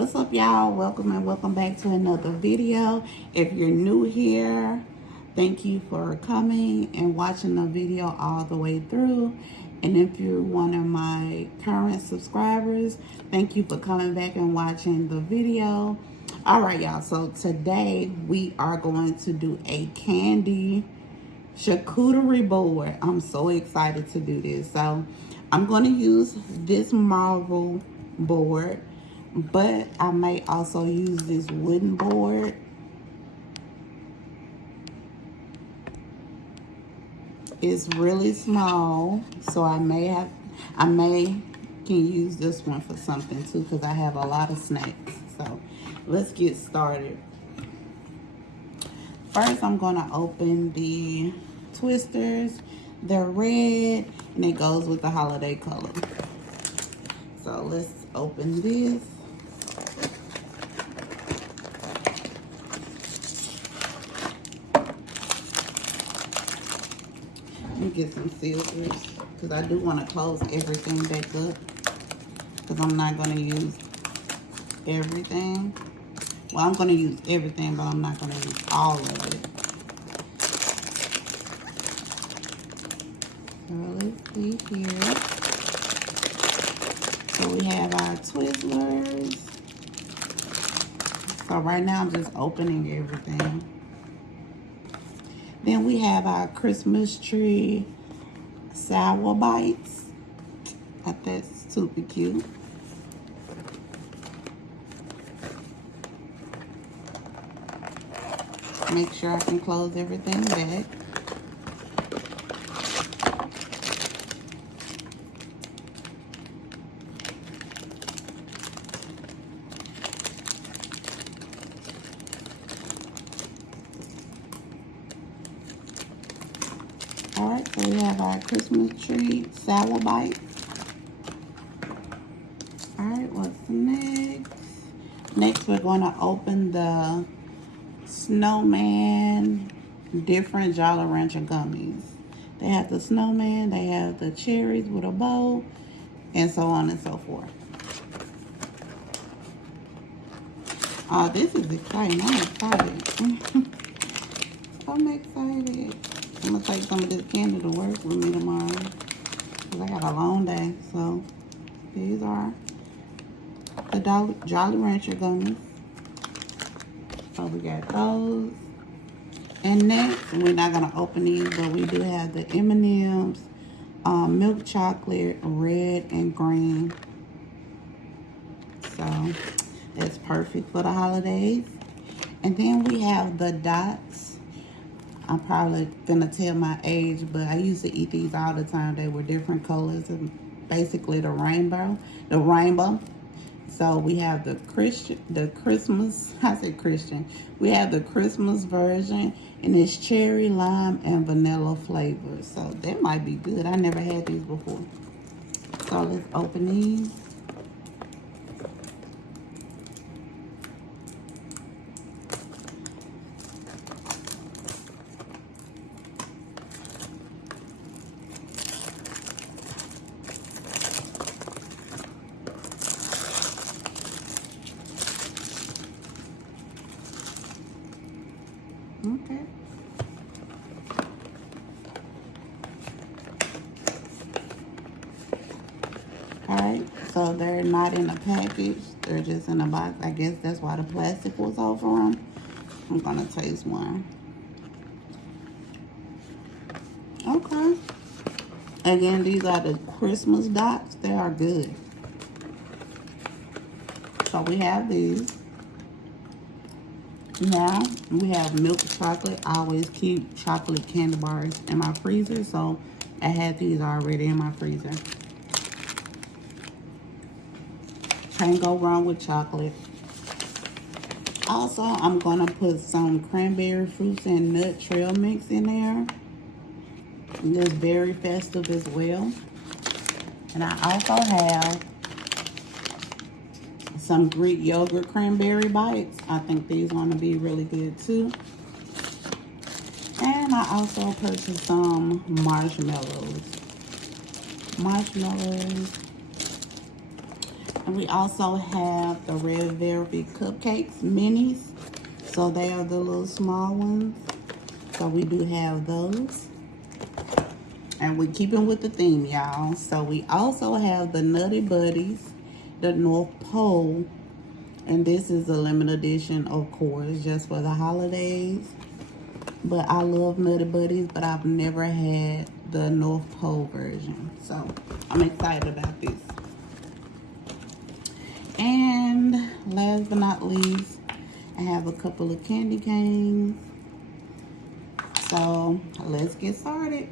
What's up, y'all? Welcome and welcome back to another video. If you're new here, thank you for coming and watching the video all the way through. And if you're one of my current subscribers, thank you for coming back and watching the video. All right, y'all, so today we are going to do a candy charcuterie board. I'm so excited to do this. So I'm going to use this marble board, but I may also use this wooden board. It's really small, so I may can use this one for something too, because I have a lot of snacks. So let's get started. First, I'm going to open the twisters. They're red and it goes with the holiday color. So let's open this. Let me get some scissors because I do want to close everything back up, because I'm not going to use everything. Well, I'm going to use everything, but I'm not going to use all of it. So let's see here. So we have our Twizzlers. So right now I'm just opening everything. Then we have our Christmas tree sour bites. I think that's super cute. Make sure I can close everything back. Alright, so we have our Christmas tree sour bites. Alright, what's next? Next, we're going to open the Snowman different Jolly Rancher gummies. They have the snowman, they have the cherries with a bow, and so on and so forth. Oh, this is exciting. I'm excited. I'm excited. I'm going to take some of this candy to work with me tomorrow, because I got a long day. So these are the Jolly Rancher gummies. So we got those. And next, we're not going to open these, but we do have the M&M's milk chocolate, red and green. So that's perfect for the holidays. And then we have the dots. I'm probably gonna tell my age, but I used to eat these all the time. They were different colors and basically the rainbow. So we have the Christmas, I said Christian. We have the Christmas version, and it's cherry, lime, and vanilla flavor. So that might be good. I never had these before. So let's open these. Okay. Alright, so they're not in a package. They're just in a box. I guess that's why the plastic was over them. I'm gonna taste one. Okay. Again, these are the Christmas dots. They are good. So we have these. Now we have milk chocolate. I always keep chocolate candy bars in my freezer, so I had these already in my freezer. Can't go wrong with chocolate. Also, I'm gonna put some cranberry fruits and nut trail mix in there. And it's very festive as well. And I also have some Greek yogurt cranberry bites. I think these are going to be really good too. And I also purchased some marshmallows. And we also have the red velvet cupcakes minis. So they are the little small ones. So we do have those. And we're keeping with the theme, y'all. So we also have the Nutty Buddies, the North Pole. And this is a limited edition, of course, just for the holidays. But I love Nutty Buddies, but I've never had the North Pole version. So I'm excited about this. And last but not least, I have a couple of candy canes. So let's get started.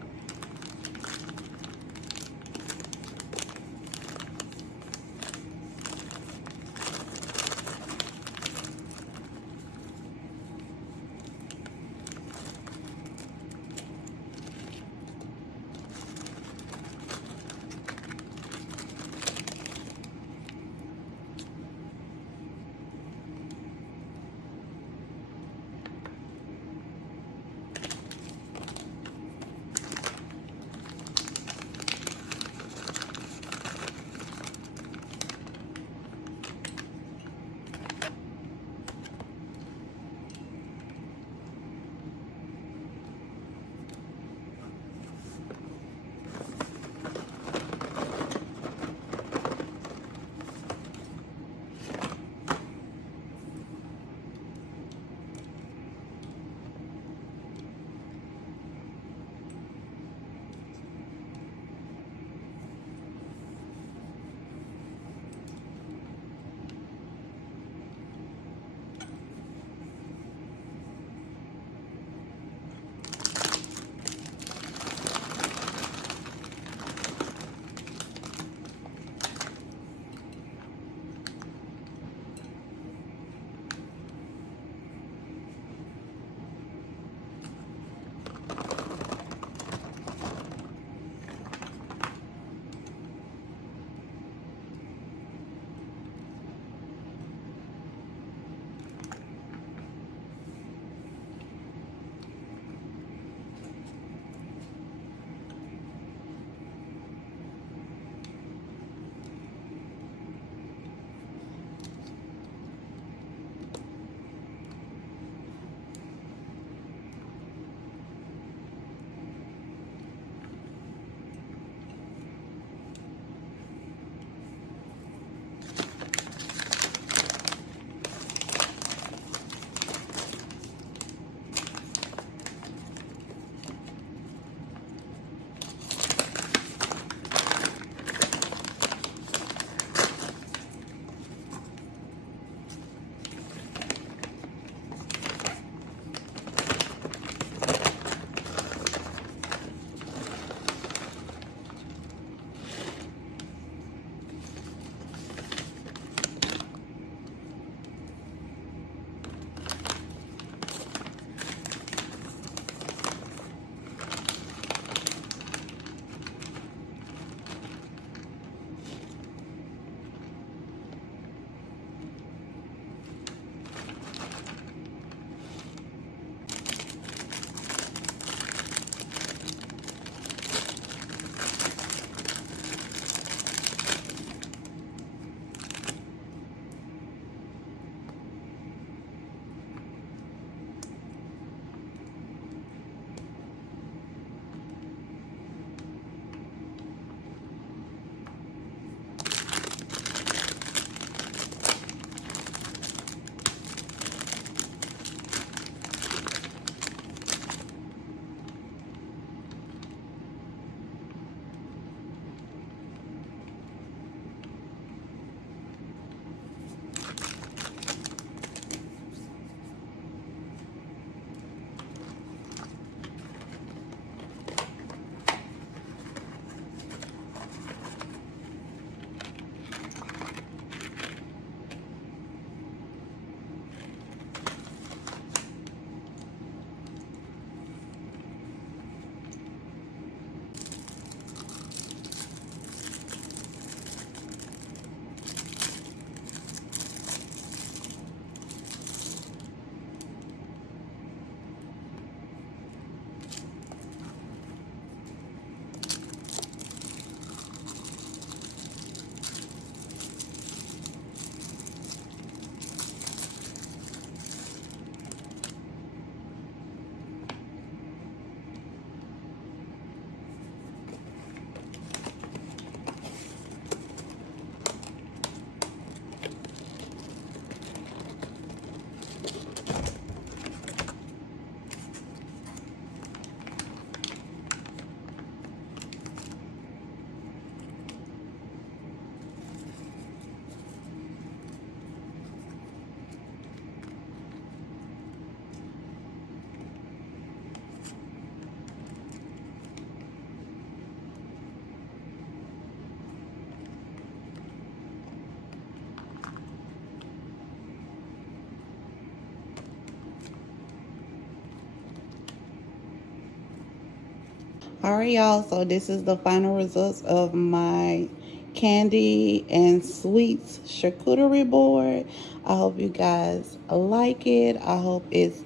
Alright, y'all, so this is the final results of my candy and sweets charcuterie board. I hope you guys like it. I hope it's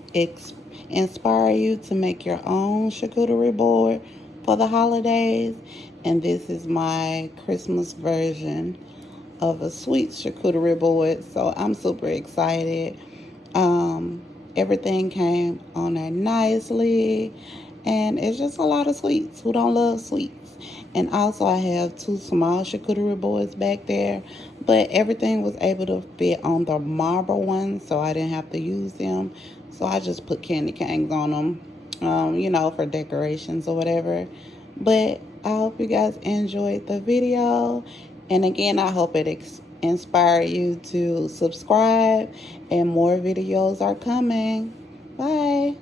inspire you to make your own charcuterie board for the holidays. And this is my Christmas version of a sweet charcuterie board, so I'm super excited. Everything came on there nicely, and it's just a lot of sweets. Who don't love sweets? And also I have 2 small charcuterie boards back there, but everything was able to fit on the marble one, so I didn't have to use them. So I just put candy canes on them, you know, for decorations or whatever. But I hope you guys enjoyed the video, and again, I hope it inspire you to subscribe, and more videos are coming. Bye.